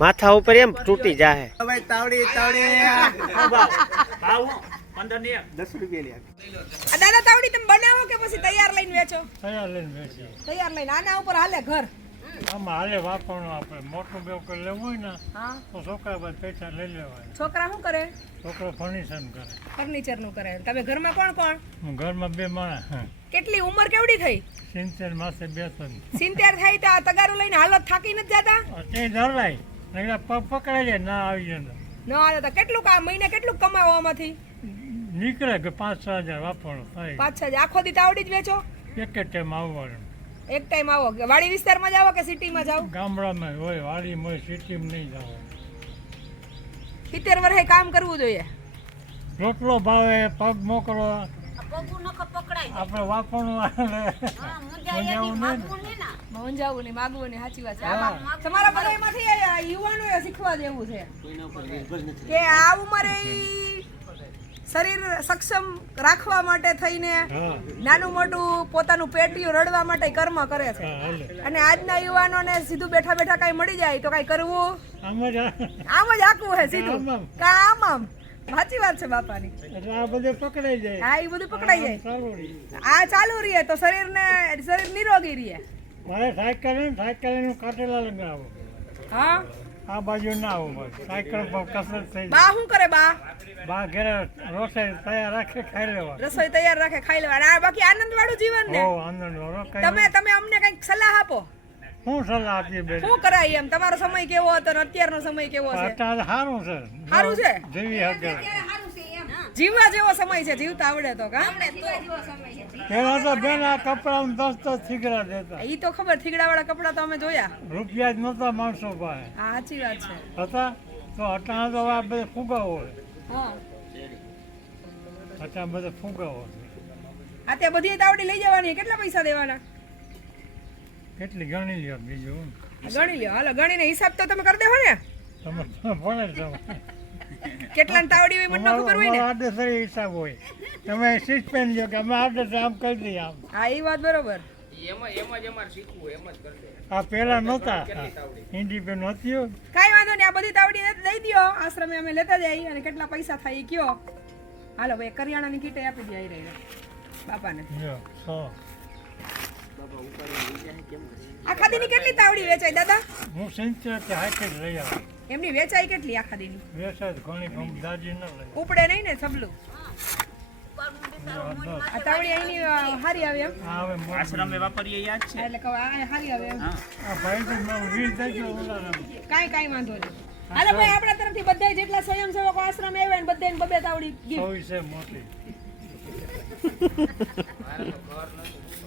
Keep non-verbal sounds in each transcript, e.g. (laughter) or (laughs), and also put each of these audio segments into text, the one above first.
માથા ઉપર એમ તૂટી જાહે. ભાઈ તાવડી તાવડી. દસ રૂપિયા દાદા તાવડી તમે બનાવો કે પછી તૈયાર લઈને વેચો? તૈયાર લઈને તૈયાર લઈને. આના ઉપર હાલે ઘર? આમાં હાલે વાપરવાનું આપણે મોટું બે કોઈ લેવું હોય ને હા. તો છોકરા પાસે પૈસા લઈ લેવાય છોકરા શું કરે? છોકરો ફર્નિચર કરે. ફર્નિચરનું કરે. તમે ઘરમાં કોણ કોણ? ઘરમાં બે માણસ કેટલી ઉંમર કેવડી થઈ? સિત્તેર માસે બેસો સિત્તેર થાય તો આ તગારું લઈને હાલત થાકી નથી જતા? તે ધરાય પગ પકડાઈ જાય ના આવી જાય. ન. હાલે તો કેટલું આ મહિને કેટલું કમાવો આમાંથી? નીકળે કે પાંચ છ હજાર વાપરવાનું પાંચ છ હજાર. આખો દી તાવડી જ વેચો? એક ટાઈમ આવવાનું. એક ટાઈમ આવો કે વાડી વિસ્તારમાં જાઓ કે સિટીમાં જાવ ગામડામાં હોય વાડીમાં હોય સિટીમાં નહીં જાવ સિત્તેર વર્ષે કામ કરવું જોઈએ. રોટલો ભાવે પગ મોકલો. આપણે ને. મંજાવું નહીં માગવું નહીં સાચી વાત છે. આ તમારા બધાયમાંથી આ યુવાનોએ શીખવા જેવું છે કે આ ઉંમરે ઈ શરીર સક્ષમ રાખવા માટે થઈને નાનું મોટું પોતાનું પેટીયું રડવા માટે કર્મ કરે છે. અને આજના યુવાનોને સીધું બેઠા બેઠા કઈ મળી જાય તો કઈ કરવું? આમ જ આકવું હે સીધું. કા આમ. આમ સાચી વાત છે બાપાની. આ બધું પકડાઈ જાય. હા એ બધું પકડાઈ જાય. આ ચાલુ રહીએ તો શરીરને શરીર નિરોગી રહીએ મારે સાયકલ સાયકલનું કાટેલા લગાવો. હા? આ બાજુ ના આવું સાયકલ પર કસરત થઈ બા શું કરે બા? બા ઘરે રસોઈ તૈયાર રાખે ખાઈ લેવા. રસોઈ તૈયાર રાખે ખાઈ લેવા. આ બાકી આનંદ વાળું જીવન ને? ઓ આનંદ વાળો કઈ તમે તમે અમને કંઈક સલાહ આપો. હું સલાહ આપીએ બેન? શું કરાય એમ? તમારો સમય કેવો હતો ને અત્યારનો સમય કેવો છે? અત્યારે સારું છે. સારું છે? જીવી હકે જીવવા જેવો સમય છે જીવતા આવડે તો કા? પેલા તો બેન આ કપડા દસ દસ થીગડા દેતા. એ તો ખબર થીગડા વાળા કપડા તો અમે જોયા. રૂપિયા જ નતા માણસો પાસે. હા સાચી વાત છે. હતા? તો અટાણા તો આ બધા ફુગા હોય. હા. અટાણા બધા ફુગા હોય. આ તે બધી તાવડી લઈ જવાની કેટલા પૈસા દેવાના? કેટલી ગણી લ્યો બીજું? ગણી લ્યો. હાલો ગણીને હિસાબ તો તમે કરી દેવો ને. તમે ભણે છો કેટલા તાવડી હોય મને ખબર હોય ને? આડેસરી હિસાબ હોય. તમે સીટ પેન કે અમે આડેસર આમ કરી દઈએ આમ. હા એ વાત બરોબર. આ પેલા નહોતા. હિન્દી પેન હતી કાંઈ વાંધો નહીં આ બધી તાવડી દઈ દો આશ્રમે અમે લેતા જઈએ અને કેટલા પૈસા થાય કયો. હાલો ભાઈ કરિયાણાની કીટે આપી દે રહી બાપાને. જો આખા દીની કેટલી તાવડી વેચાય દાદા? હું સિંચર કે જ લઈ આવું. એમની વેચાય કેટલી આખા દીની? વેચાય ઘણી કમ દાજી ન લઈ. ઉપડે નહીં ને સબલું? આ તાવડી અહીંની હારી આવે એમ? આ હવે મોટી. આશ્રમે વાપરીએ યાદ છે? એટલે કહો આ હારી આવે એમ? આ ભાઈ તો મારું વીર દેજો ગયું કાઈ કાંઈ કાંઈ વાંધો નહીં. હાલો ભાઈ આપણા તરફથી બધા જેટલા સ્વયંસેવકો આશ્રમ આવ્યા ને બધાને બબે તાવડી ગિફ્ટ. ચોવીસ છે મોટી. (laughs)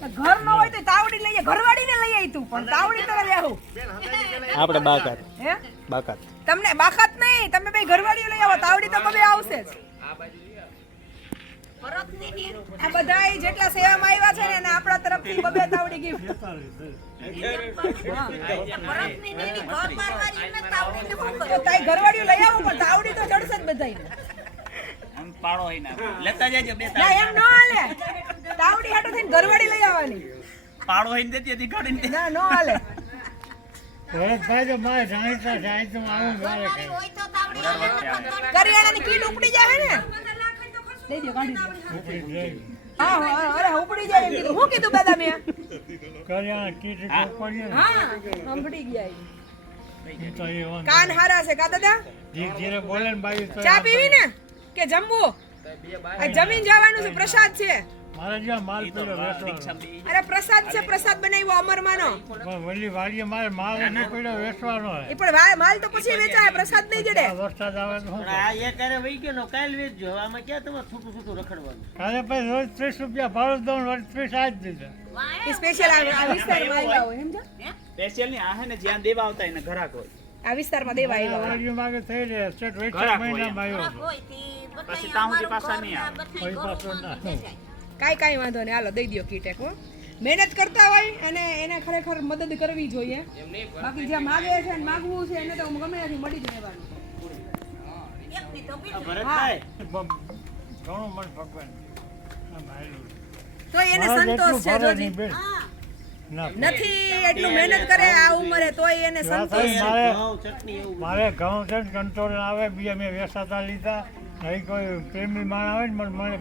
ઘર ન હોય તો તાવડી લઈએ ઘરવાળીને લઈ આવી તું પણ તાવડી તો લેવું. આપણે બાકાત. હે? બાકાત. તમને બાકાત નહીં તમે ભાઈ ઘરવાળીઓ લઈ આવો તાવડી તો બબે આવશે જ. આ બધા જેટલા સેવામાં આવ્યા છે ને આપણા તરફથી બબે તાવડી ગિફ્ટ તાઈ ઘરવાળીઓ લઈ આવું પણ તાવડી તો ચડશે જ બધાય પાડો હોય ને. લેતા જજો બે ના એમ ન હાલે. તાવડી હાટો થઈને ઘરવાળી લઈ આવવાની. પાડો હઈને દેતી હતી ઘડીને. ના નો હાલે. ભરતભાઈ તો મારે જાણીતા છે તો આવું જ કરિયાણાની કીટ ઉપડી જાય ને? લઈ દો કાઢી દો ઉપડી જાય. હા હા અરે ઉપડી જાય કીધું. હું કીધું દાદા મેં કરિયાણા કીટ તો હા સાંભળી ગયા ઈ. ઈ તો એ વાંધો. કાન હારા છે કા દાદા? ધીરે ધીરે બોલે ને બાઈ ચા પીવી ને? કે જમવું? જમીન જવાનું છે પ્રસાદ છે. મારે જ્યાં માલ પડ્યો વેચવાનો. અરે પ્રસાદ છે પ્રસાદ બનાવ્યો અમરમાંનો પણ વળી વાડીએ મારે માલ નથી પડ્યો વેચવાનો એ પણ માલ તો પછી વેચાય પ્રસાદ નહીં જડે. આ વરસાદ આવે તો શું કરે? કાલે પછી રોજ ત્રીસ રૂપિયા ભાડું દઉં ને ત્રીસ આજ દીધા. સ્પેશિયલ આ વિસ્તારમાં આવ્યા હોય સ્પેશિયલની આ હે ને જ્યાં દેવા આવતા એને ઘરાક હોય. આ વિસ્તારમાં દેવા આવ્યા વાડીઓ માગે થઈ રહ્યા છે ઘરાક વેચાણ હોય મહિનામાં આવ્યો પછી ત્યાં સુધી નહીં આવે. પછી પાછો ના કાંઈ કાંઈ વાંધો નહીં. હાલો દઈ દો કીટ એક હો. મહેનત કરતા હોય અને એને ખરેખર મદદ કરવી જોઈએ. બાકી જે માગે છે ને માગવું છે એને તો ગમે ત્યાંથી મળી જ રહેવાનું ઘણું મન ભગવાન આમ તો એને સંતોષ છે જોજી. નથી એટલું મહેનત કરે આ ઉંમરે તોય એને સંતોષ મારે મારે ઘઉં છે કંટ્રોલ આવે બીજા મેં વેસાતા લીધા. નહીં કોઈ પ્રેમી માણ આવે ને મને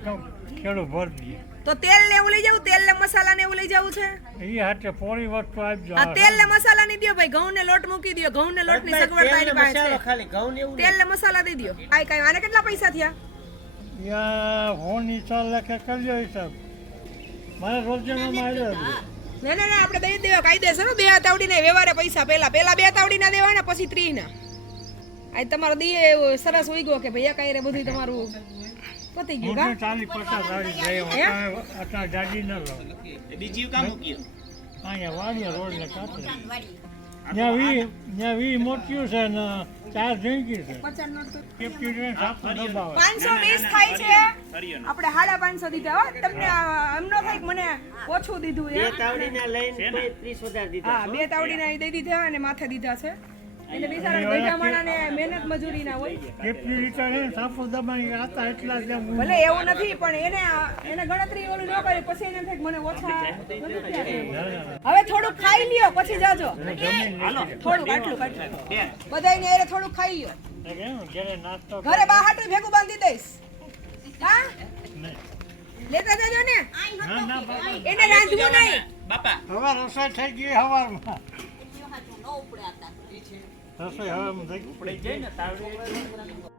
ખેડૂત ભર દઈએ તો તેલ ને એવું લઈ જવું? તેલ ને મસાલા ને એવું લઈ જવું છે? એ હાથે પોરી વસ્તુ આપજો આ તેલ ને મસાલા ની દો ભાઈ ઘઉં ને લોટ મૂકી દો ઘઉં ને લોટની સગવડ તારી પાસે. છે. ખાલી ઘઉં ને એવું તેલ ને મસાલા દઈ દો આય કાંઈ આને કેટલા પૈસા થયા? યા ફોન ચાલ લખે કરજો હિસાબ. મારે ના ના ના આપણે દઈ દેવા. કાયદેસર હો, બે તાવડી ને વ્યવહારે પૈસા પેલા પેલા બે તાવડી ના દેવાના પછી ત્રી ના આજ તમારો દી એવો સરસ ઉઈગો કે ભૈયા કાંઈ રે બધું તમારું પતી ગયું કા? ચાલી પચાસ આવી હે? અત્યારે જાડી ન લો બીજી કામ મૂક્યું અહીંયા વાડિયા રોડ ને કાંઠે. ત્યાં વી ત્યાં વી મોટ્યું છે ને ચાર જિંદગી છે. પાંચસો વીસ થાય છે. આપણે સાડા પાંચસો દીધા હો. તમને એમનો એમ ન થાય મને ઓછું દીધું બે તાવડી ના લઈને ત્રીસ હજાર દીધા હા બે તાવડી ના દઈ દીધા અને માથે દીધા છે. એટલે બિચારા ગઈઢા મહેનત મજૂરી હોય. કેપ્ટી રીટા છે? ને દબાણી હતા એટલા જ ભલે એવું નથી પણ એને એને ગણતરી ઓલું ન કરી પછી એને થાય મને ઓછા હવે થોડું ખાઈ લ્યો પછી જાજો. થોડું આટલું થોડુંક ખાઈ લ્યો. ઘરે નાસ્તો ઘરે બહાટું ભેગું બાંધી દઈશ. હા? લેતા જજો ના. એને રાંધવું નહીં. બાપા. હવે રસોઈ થઈ ગઈ હવારમાં. રસોઈ હવે ગઈ જાય ને તાવડી.